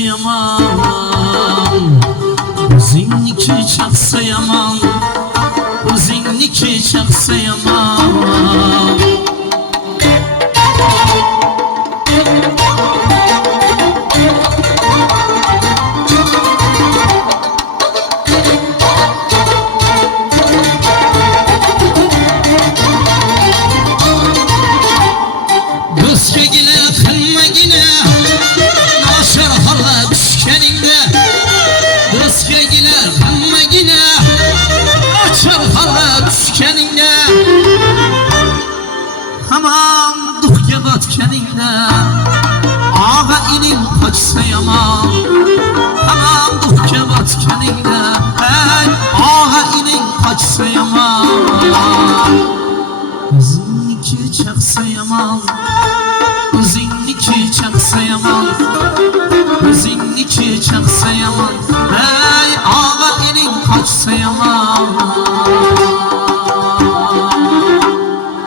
yaman, özünniki çaksa yaman, özünniki çaksa yaman. Aman duhga botganingda og'a ining qochsa yomon. Aman duhga botganingda og'a ining qochsa yomon. O'zingniki chaqsa yomon, o'zingniki chaqsa yomon, o'zingniki chaqsa yomon. Og'a ining qochsa yomon.